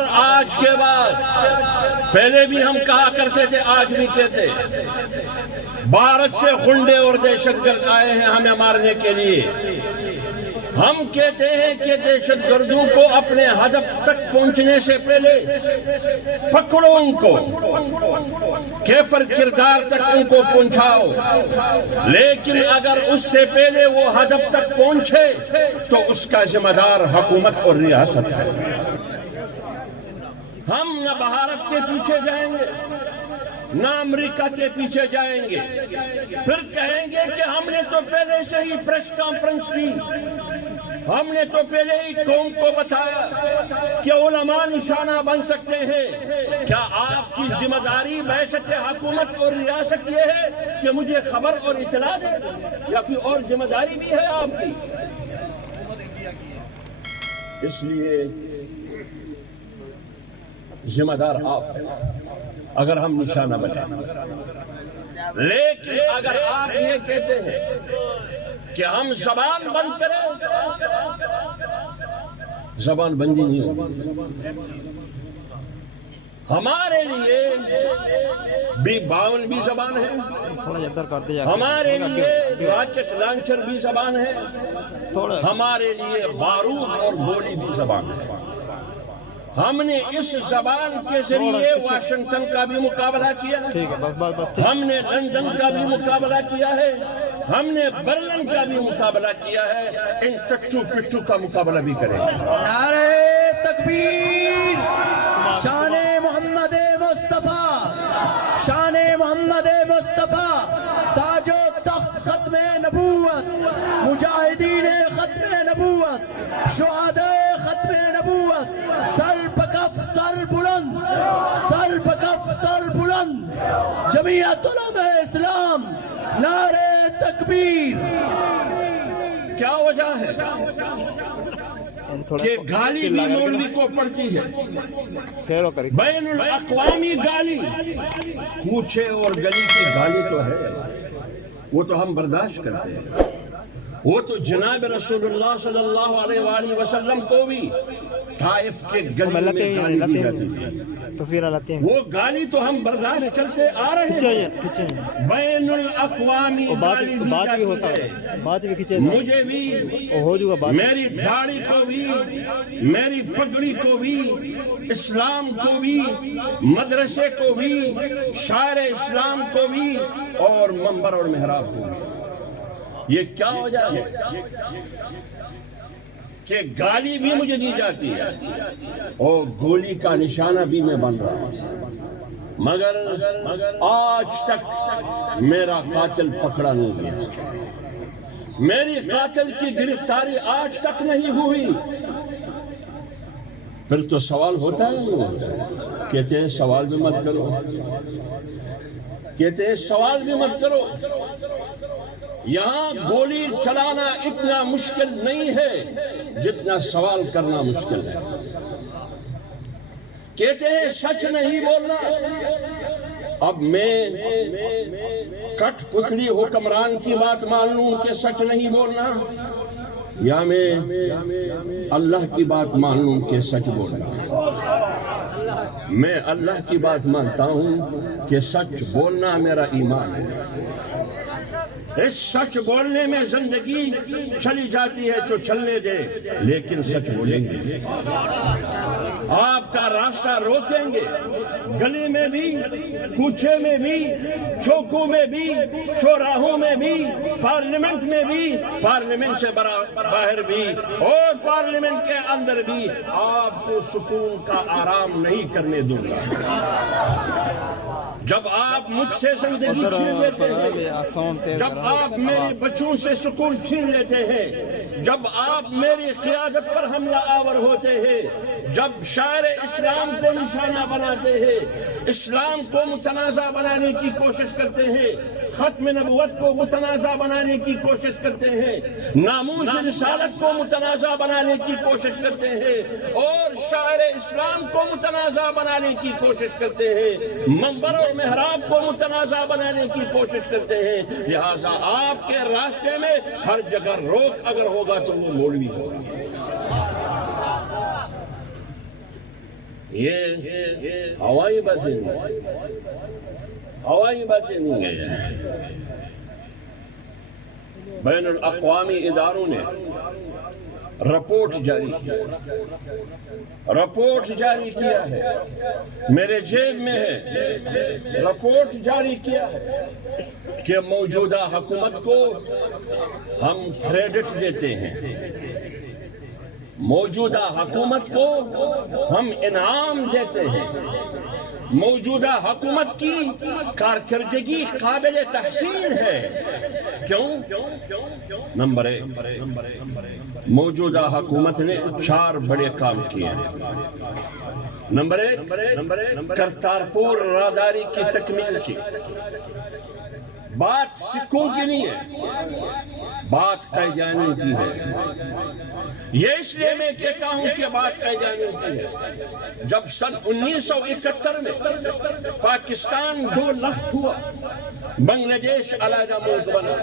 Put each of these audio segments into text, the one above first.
آج کے بعد پہلے بھی ہم کہا کرتے تھے، آج بھی کہتے، بھارت سے خنڈے اور دہشت گرد آئے ہیں ہمیں مارنے کے لیے۔ ہم کہتے ہیں کہ دہشت گردوں کو اپنے ہدف تک پہنچنے سے پہلے پکڑو، ان کو کیفر کردار تک ان کو پہنچاؤ، لیکن اگر اس سے پہلے وہ ہدف تک پہنچے تو اس کا ذمہ دار حکومت اور ریاست ہے۔ ہم نہ بھارت کے پیچھے جائیں گے نہ امریکہ کے پیچھے جائیں گے، پھر کہیں گے کہ ہم نے تو پہلے سے ہی پریس کانفرنس کی، ہم نے تو پہلے ہی قوم کو بتایا کہ علماء نشانہ بن سکتے ہیں۔ کیا آپ کی ذمہ داری بحیثیت حکومت اور ریاست یہ ہے کہ مجھے خبر اور اطلاع دے، یا کوئی اور ذمہ داری بھی ہے آپ کی؟ اس لیے ذمہ دار آپ ہیں اگر ہم نشانہ بنائیں، لیکن اگر آپ یہ کہتے ہیں کہ ہم زبان بند کریں، زبان بندی نہیں ہوگی۔ ہمارے لیے بھی 52 زبان ہے، ہمارے لیے راکٹ لانچر بھی زبان ہے، ہمارے لیے بارود اور گولی بھی زبان ہے۔ ہم نے اس زبان کے ذریعے واشنگٹن کا بھی مقابلہ کیا، ہم نے لندن کا بھی مقابلہ کیا ہے، ہم نے برلن کا بھی مقابلہ کیا ہے، ان ٹٹو پٹو کا مقابلہ بھی کریں گے۔ نعرہ تکبیر، شان محمد مصطفیٰ، شان محمد مصطفیٰ، تاج و تخت ختم نبوت، مجاہدین ختم نبوت، شہداء ختم نبوت، سر بکف سر بلند، سر بکف سر بلند، جمعیت علماء اسلام، نعرہ تکبیر۔ کیا وجہ ہے کہ گالی بھی مولوی کو پڑتی ہے؟ بین الاقوامی گالی، کوچے اور گلی کی گالی تو ہے، وہ تو ہم برداشت کرتے ہیں، وہ تو جناب رسول اللہ صلی اللہ علیہ وآلہ وسلم کو بھی طائف کے گلی میں گالی دی جاتی تھی، وہ گالی تو ہم برداشت کرتے آ رہے ہیں۔ بین الاقوامی گالی دی جاتی ہے، مجھے بھی، میری داڑھی کو بھی، میری پگڑی کو بھی، اسلام کو بھی، مدرسے کو بھی، شاعر اسلام کو بھی، اور منبر اور محراب کو بھی۔ یہ کیا وجہ ہے کہ گالی بھی مجھے دی جاتی ہے اور گولی کا نشانہ بھی میں بن رہا ہوں، مگر آج تک میرا قاتل پکڑا نہیں گیا، میری قاتل کی گرفتاری آج تک نہیں ہوئی۔ پھر تو سوال ہوتا ہے نہیں ہوتا؟ کہتے ہیں سوال بھی مت کرو، کہتے ہیں سوال بھی مت کرو۔ یہاں گولی چلانا اتنا مشکل نہیں ہے جتنا سوال کرنا مشکل ہے۔ کہتے ہیں سچ نہیں بولنا۔ اب میں کٹ پتلی حکمران کی بات مان لوں کہ سچ نہیں بولنا، یا میں اللہ کی بات مان لوں کہ سچ بولنا؟ میں اللہ کی بات مانتا ہوں کہ سچ بولنا میرا ایمان ہے۔ اس سچ بولنے میں زندگی چلی جاتی ہے تو چلنے دے، لیکن سچ بولیں گے۔ آپ کا راستہ روکیں گے، گلی میں بھی، کوچے میں بھی، چوکوں میں بھی، چوراہوں میں بھی، پارلیمنٹ میں بھی، پارلیمنٹ سے باہر بھی، اور پارلیمنٹ کے اندر بھی آپ کو سکون کا آرام نہیں کرنے دوں گا۔ جب آپ مجھ سے زندگی چھین لیتے ہیں، جب آپ میرے بچوں سے سکون چھین لیتے ہیں، جب آپ میری قیادت پر حملہ آور ہوتے ہیں، جب شاعر اسلام کو نشانہ بناتے ہیں، اسلام کو متنازع بنانے کی کوشش کرتے ہیں، ختم نبوت کو متنازع بنانے کی کوشش کرتے ہیں، ناموس رسالت کو متنازع بنانے کی کوشش کرتے ہیں، اور شاعر اسلام کو متنازع بنانے کی کوشش کرتے ہیں، منبر اور محراب کو متنازع بنانے کی کوشش کرتے ہیں، لہٰذا آپ کے راستے میں ہر جگہ روک اگر ہوگا تو وہ مولوی ہوگا۔ یہ ہوائی باتیں نہیں ہے. بین الاقوامی اداروں نے رپورٹ جاری کیا ہے. میرے جیب میں ہے. رپورٹ جاری کیا ہے کہ موجودہ حکومت کو ہم کریڈٹ دیتے ہیں. موجودہ حکومت کو ہم انعام دیتے ہیں. موجودہ حکومت کی کارکردگی قابل تحسین ہے. کیوں؟ نمبر 1، موجودہ حکومت نے 4 بڑے کام کیے ہیں. نمبر 1، کرتارپور راہداری کی تکمیل کی. بات سکوں کی نہیں ہے، بات قائدانوں کی ہے. یہ اس لیے میں کہتا ہوں کہ بات قائدانوں کی ہے. جب سن 1971 میں پاکستان 2 لاکھ ہوا، بنگلہ دیش علیحدہ ملک بنا،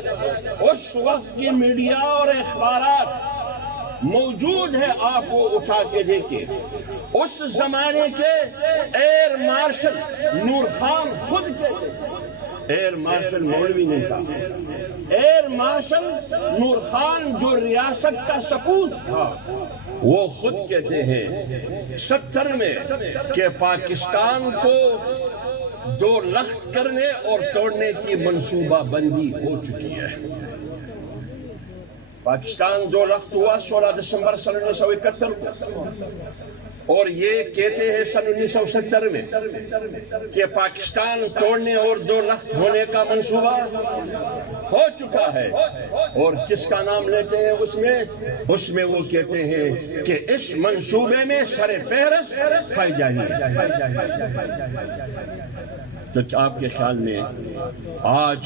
اس وقت کی میڈیا اور اخبارات موجود ہے، آپ کو اٹھا کے دیکھیں. اس زمانے کے ایئر مارشل نور خان خود کہتے ہیں، ایئر مارشل مولوی نہیں تھا، ایئر مارشل نور خان جو ریاست کا سپوت تھا، وہ خود کہتے ہیں 70 میں کہ پاکستان کو 2 لخت کرنے اور توڑنے کی منصوبہ بندی ہو چکی ہے. پاکستان 2 لخت ہوا 16 دسمبر سن 1971 کو، اور یہ کہتے ہیں سن 1970 میں کہ پاکستان توڑنے اور 2 لخت ہونے کا منصوبہ ہو چکا ہے. اور کس کا نام لیتے ہیں اس میں وہ کہتے ہیں کہ اس منصوبے میں سر فہرست قائدانی ہے. تو آپ کے خیال میں آج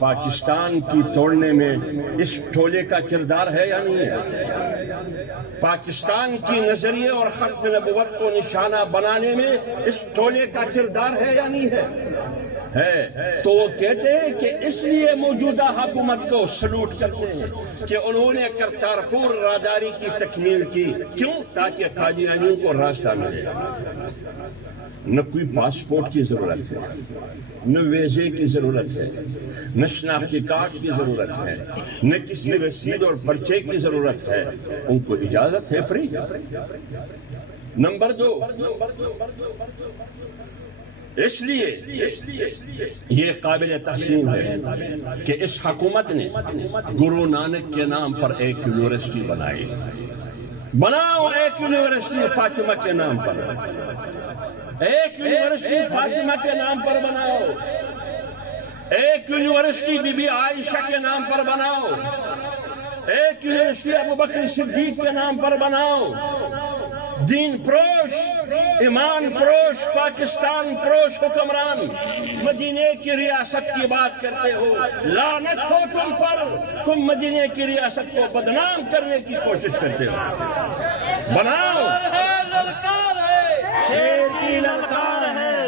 پاکستان کی توڑنے میں اس ٹولے کا کردار ہے یا نہیں ہے؟ پاکستان کی نظریے اور ختم نبوت کو نشانہ بنانے میں اس ٹولے کا کردار ہے یا نہیں ہے؟ تو وہ کہتے ہیں کہ اس لیے موجودہ حکومت کو سلوٹ کرتے ہیں کہ انہوں نے کرتارپور راہداری کی تکمیل کی. کیوں؟ تاکہ قادیانیوں کو راستہ ملے. نہ کوئی پاسپورٹ کی ضرورت ہے، نہ ویزے کی ضرورت ہے، نہ شناختی کارڈ کی ضرورت ہے، نہ کسی رسید اور پرچے کی ضرورت ہے. ان کو اجازت ہے فری. نمبر 2، اس لیے یہ قابل تحسین ہے کہ اس حکومت نے گرو نانک کے نام پر ایک یونیورسٹی بنائی. بناؤ ایک یونیورسٹی فاطمہ کے نام پر، ایک یونیورسٹی فاطمہ کے نام پر بناؤ، ایک یونیورسٹی بی بی عائشہ کے نام پر بناؤ، ایک یونیورسٹی ابوبکر صدیق کے نام پر بناؤ. دین پروش، ایمان پروش، پاکستان پروش حکمران مدینے کی ریاست کی بات کرتے ہو. لعنت ہو تم پر، تم مدینے کی ریاست کو بدنام کرنے کی کوشش کرتے ہو. بناؤ. شیر کی للکار ہے،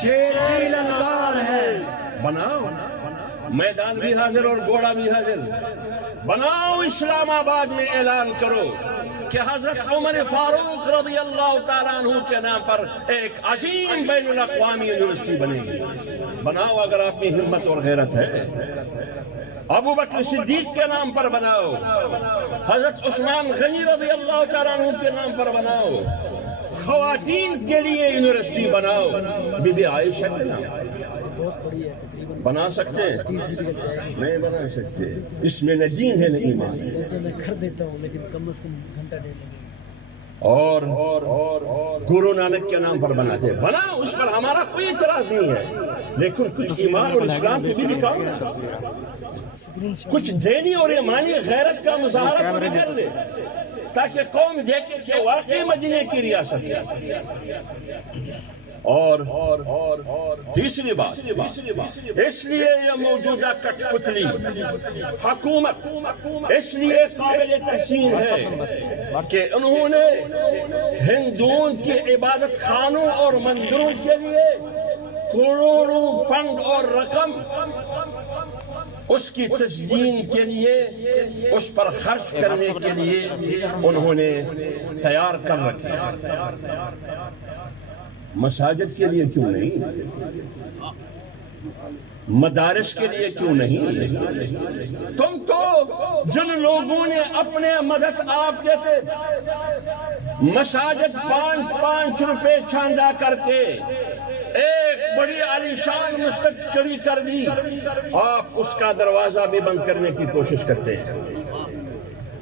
شیر کی للکار ہے. بناؤ. میدان بھی حاضر اور گھوڑا بھی حاضر. بناؤ. اسلام آباد میں اعلان کرو کہ حضرت عمر فاروق رضی اللہ تعالیٰ عنہ کے نام پر ایک عظیم بین الاقوامی یونیورسٹی بنے گی. بناؤ اگر آپ کی ہمت اور غیرت ہے. ابوبکر صدیق کے نام پر بناؤ، حضرت عثمان غنی رضی اللہ تعالیٰ عنہ کے نام پر بناؤ. خواتین کے لیے یونیورسٹی بناؤ، بی بی عائشہ کے نام. بنا سکتے ہیں؟ نہیں بنا سکتے. اس میں نہ دین ہے نہ ایمان. اور گرو نانک کے نام پر بناتے. بناؤ، اس پر ہمارا کوئی اعتراض نہیں ہے، لیکن کچھ ایمان اور اسلام کو بھی دکھاؤ نا. کچھ دینی اور ایمانی غیرت کا مظاہرہ کر دے تاکہ قوم دیکھے کہ واقعی مدینے کی ریاست ہے. اور تیسری بات، اس لیے یہ موجودہ کٹ پتلی حکومت اس لیے قابل تحسین ہے کہ انہوں نے ہندوؤں کی عبادت خانوں اور مندروں کے لیے کروڑوں فنڈ اور رقم اس کی تزیین کے لیے، اس پر خرچ کرنے کے لیے انہوں نے تیار کر رکھے۔ مساجد کے لیے کیوں نہیں؟ مدارس کے لیے کیوں نہیں؟ تم تو جن لوگوں نے اپنے مدد آپ کہتے مساجد 5 روپے چاندہ کر کے ایک بڑی عالیشان مسجد کھڑی کر دی، آپ اس کا دروازہ بھی بند کرنے کی کوشش کرتے ہیں۔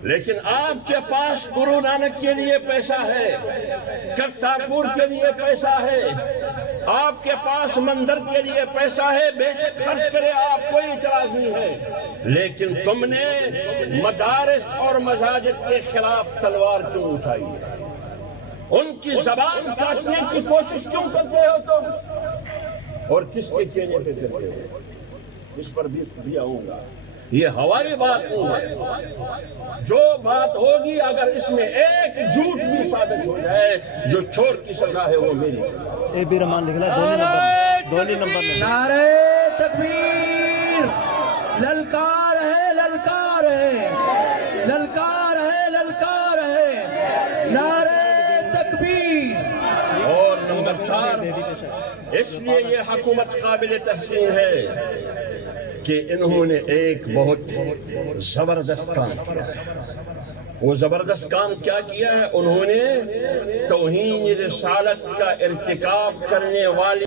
لیکن آپ کے پاس گرو نانک کے لیے پیسہ ہے، کرتارپور کے لیے پیسہ ہے، آپ کے پاس مندر کے لیے پیسہ ہے، بے شک خرچ کرے آپ، کوئی اعتراض نہیں ہے، لیکن تم نے مدارس اور مساجد کے خلاف تلوار کیوں اٹھائی؟ ان کی زبان کاٹنے کی کوشش کیوں کرتے ہو تم؟ اور کس کے کہنے پہ کرتے ہو؟ اس پر بھی دیا ہوگا، یہ ہوائی بات نہیں ہے۔ جو بات ہوگی اگر اس میں ایک جھوٹ بھی ثابت ہو جائے، جو چور کی سزا ہے وہ میری۔ اے بھی رحمان لکھ رہا دونی نمبر نعرہ تکبیر، للکار ہے، للکار ہے، للکار ہے، للکار ہے، نعرہ تکبیر۔ اور نمبر 4، اس لیے یہ حکومت قابل تحسین ہے کہ انہوں نے ایک بہت زبردست کام کیا ہے۔ وہ زبردست کام کیا کیا ہے؟ انہوں نے توہین رسالت کا ارتکاب کرنے والے